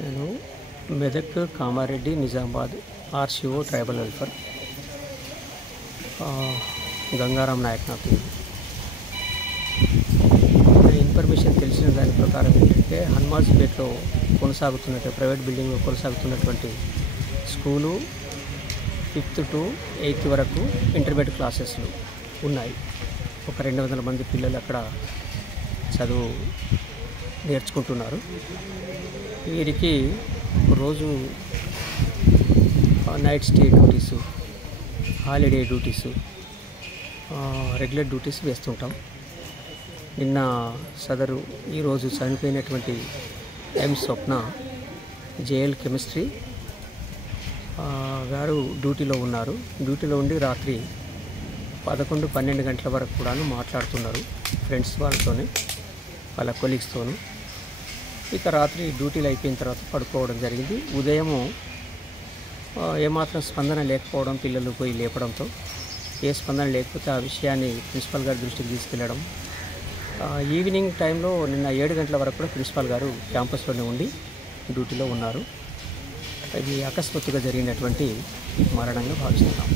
నేను Medak, Kamareddy, Nizamabad RCO tribal welfare Gangaram Naik నా పేరు. ఇన్ఫర్మేషన్ తెలిసిన దాని ప్రకారం ఏంటంటే హనుమాజ్పేట్లో ప్రైవేట్ బిల్డింగ్లో కొనసాగుతున్నటువంటి స్కూలు 5th to 8th వరకు ఇంటర్మీడియట్ క్లాసెస్లు ఉన్నాయి. ఒక 200 మంది పిల్లలు అక్కడ చదువు నేర్చుకుంటున్నారు. వీరికి రోజు night stay duties, holiday duties, regular duties వేస్తుంటాం. నిన్న ఈరోజు చనిపోయినటువంటి ఎం స్వప్న జేఎల్ కెమిస్ట్రీ గారు డ్యూటీలో ఉన్నారు. డ్యూటీలో ఉండి రాత్రి 11-12 గంటల వరకు కూడా మాట్లాడుతున్నారు ఫ్రెండ్స్ వాళ్ళతోనే, వాళ్ళ కొలీగ్స్తోనూ. ఇక రాత్రి డ్యూటీలు అయిపోయిన తర్వాత పడుకోవడం జరిగింది. ఉదయము ఏమాత్రం స్పందన లేకపోవడం, పిల్లలు పోయి లేపడంతో ఏ స్పందన లేకపోతే ఆ విషయాన్ని ప్రిన్సిపల్ గారి దృష్టికి తీసుకెళ్ళడం. ఈవినింగ్ టైంలో నిన్న 7 గంటల వరకు కూడా ప్రిన్సిపాల్ గారు క్యాంపస్లోనే ఉండి డ్యూటీలో ఉన్నారు. ఇది అకస్మాత్తుగా జరిగినటువంటి మరణంగా భావిస్తున్నాం.